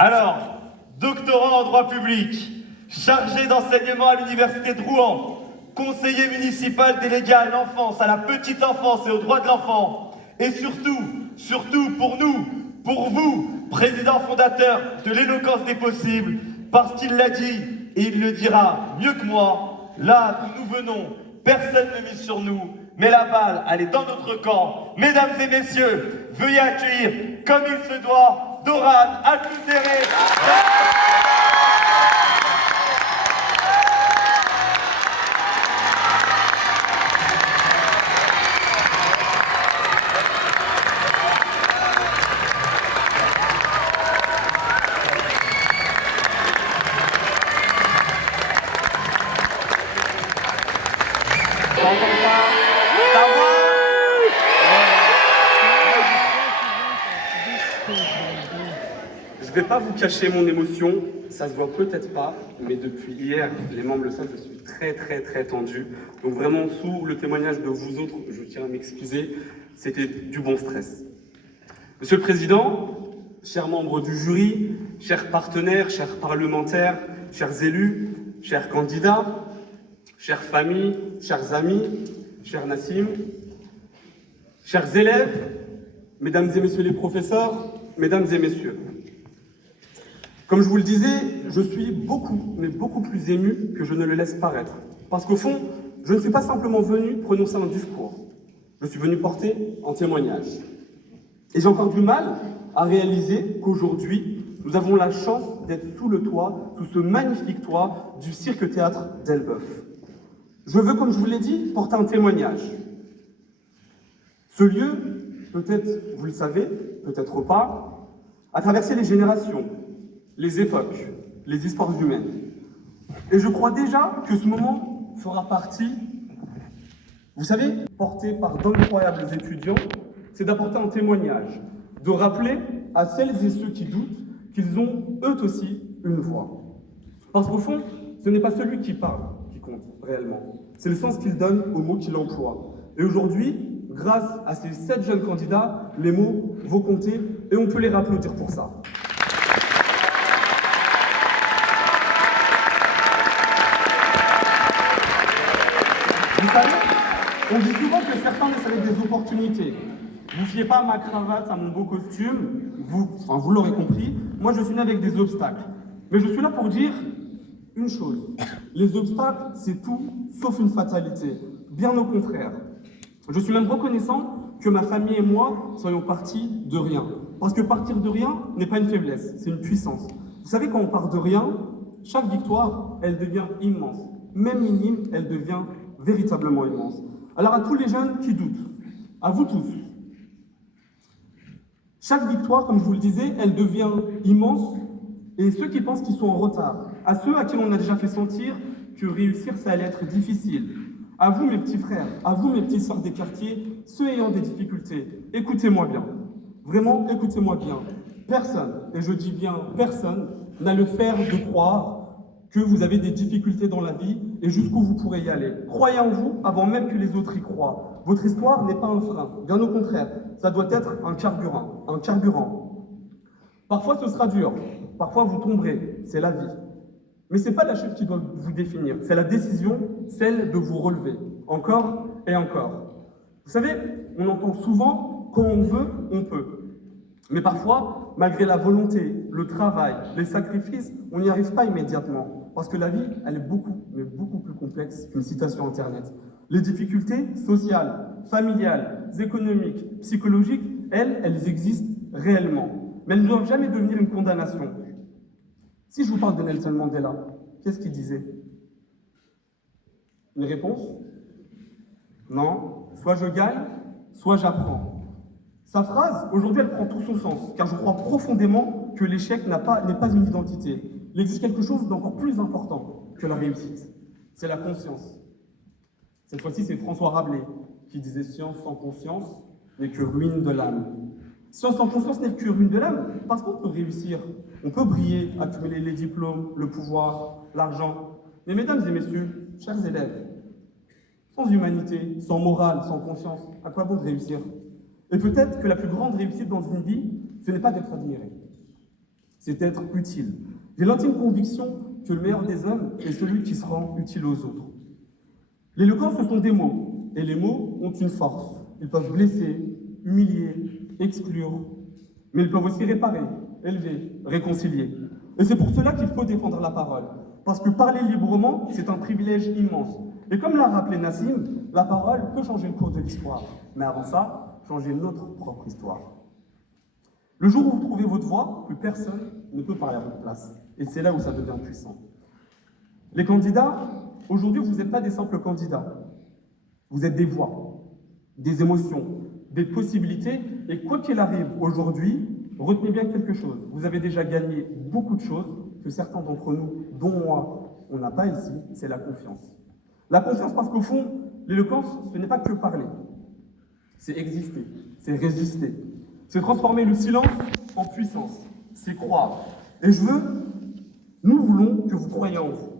Alors, doctorant en droit public, chargé d'enseignement à l'université de Rouen, conseiller municipal délégué à l'enfance, à la petite enfance et aux droits de l'enfant, et surtout pour nous, pour vous, président fondateur de l'éloquence des possibles, parce qu'il l'a dit et il le dira mieux que moi, là d'où nous venons, personne ne mise sur nous, mais la balle, elle est dans notre camp. Mesdames et messieurs, veuillez accueillir, comme il se doit, Doran Alcouteré. Je ne vais pas vous cacher mon émotion, ça se voit peut-être pas, mais depuis hier, les membres le savent, je suis très tendu. Donc vraiment, sous le témoignage de vous autres, je tiens à m'excuser, c'était du bon stress. Monsieur le Président, chers membres du jury, chers partenaires, chers parlementaires, chers élus, chers candidats, chères familles, chers amis, cher Nassim, chers élèves, mesdames et messieurs les professeurs, mesdames et messieurs. Comme je vous le disais, je suis beaucoup plus ému que je ne le laisse paraître. Parce qu'au fond, je ne suis pas simplement venu prononcer un discours. Je suis venu porter un témoignage. Et j'ai encore du mal à réaliser qu'aujourd'hui, nous avons la chance d'être sous le toit, sous ce magnifique toit du cirque-théâtre d'Elbeuf. Je veux, comme je vous l'ai dit, porter un témoignage. Ce lieu, peut-être vous le savez, peut-être pas, a traversé les générations, les époques, les histoires humaines. Et je crois déjà que ce moment fera partie, vous savez, porté par d'incroyables étudiants, c'est d'apporter un témoignage, de rappeler à celles et ceux qui doutent qu'ils ont eux aussi une voix. Parce qu'au fond, ce n'est pas celui qui parle qui compte réellement, c'est le sens qu'il donne aux mots qu'il emploie. Et aujourd'hui, grâce à ces 7 jeunes candidats, les mots vont compter et on peut les applaudir pour ça. Vous savez, on dit souvent que certains naissent avec des opportunités. Vous ne fiez pas à ma cravate, à mon beau costume, vous l'aurez compris, moi je suis né avec des obstacles. Mais je suis là pour dire une chose, les obstacles c'est tout sauf une fatalité, bien au contraire. Je suis même reconnaissant que ma famille et moi soyons partis de rien. Parce que partir de rien n'est pas une faiblesse, c'est une puissance. Vous savez, quand on part de rien, chaque victoire, elle devient immense. Même minime, elle devient véritablement immense. Alors à tous les jeunes qui doutent, à vous tous, chaque victoire, comme je vous le disais, elle devient immense, et ceux qui pensent qu'ils sont en retard, à ceux à qui on a déjà fait sentir que réussir, ça allait être difficile, à vous mes petits frères, à vous mes petites sœurs des quartiers, ceux ayant des difficultés, écoutez-moi bien, vraiment écoutez-moi bien, personne, et je dis bien personne, n'a le faire de croire que vous avez des difficultés dans la vie et jusqu'où vous pourrez y aller. Croyez en vous avant même que les autres y croient. Votre histoire n'est pas un frein, bien au contraire, ça doit être un carburant. Parfois ce sera dur, parfois vous tomberez, c'est la vie. Mais ce n'est pas la chute qui doit vous définir, c'est la décision, celle de vous relever, encore et encore. Vous savez, on entend souvent, quand on veut, on peut. Mais parfois, malgré la volonté, le travail, les sacrifices, on n'y arrive pas immédiatement. Parce que la vie, elle est beaucoup plus complexe qu'une citation Internet. Les difficultés sociales, familiales, économiques, psychologiques, elles existent réellement. Mais elles ne doivent jamais devenir une condamnation. Si je vous parle de Nelson Mandela, qu'est-ce qu'il disait? Une réponse? Non. Soit je gagne, soit j'apprends. Sa phrase, aujourd'hui, elle prend tout son sens, car je crois profondément que l'échec n'est pas une identité. Il existe quelque chose d'encore plus important que la réussite. C'est la conscience. Cette fois-ci, c'est François Rabelais qui disait « Science sans conscience n'est que ruine de l'âme ». Science sans conscience n'est que ruine de l'âme, parce qu'on peut réussir, on peut briller, accumuler les diplômes, le pouvoir, l'argent. Mais mesdames et messieurs, chers élèves, sans humanité, sans morale, sans conscience, à quoi bon de réussir? Et peut-être que la plus grande réussite dans une vie, ce n'est pas d'être admiré. c'est être utile. J'ai l'intime conviction que le meilleur des hommes est celui qui se rend utile aux autres. L'éloquence, ce sont des mots, et les mots ont une force. Ils peuvent blesser, humilier, exclure, mais ils peuvent aussi réparer, élever, réconcilier. Et c'est pour cela qu'il faut défendre la parole. Parce que parler librement, c'est un privilège immense. Et comme l'a rappelé Nassim, la parole peut changer le cours de l'histoire. Mais avant ça, changer notre propre histoire. Le jour où vous trouvez votre voix, plus personne ne peut parler à votre place. Et c'est là où ça devient puissant. Les candidats, aujourd'hui, vous n'êtes pas des simples candidats. Vous êtes des voix, des émotions, des possibilités. Et quoi qu'il arrive aujourd'hui, retenez bien quelque chose. Vous avez déjà gagné beaucoup de choses que certains d'entre nous, dont moi, on n'a pas ici, c'est la confiance. La confiance parce qu'au fond, l'éloquence, ce n'est pas que parler. C'est exister, c'est résister. C'est transformer le silence en puissance. C'est croire. Et nous voulons que vous croyiez en vous.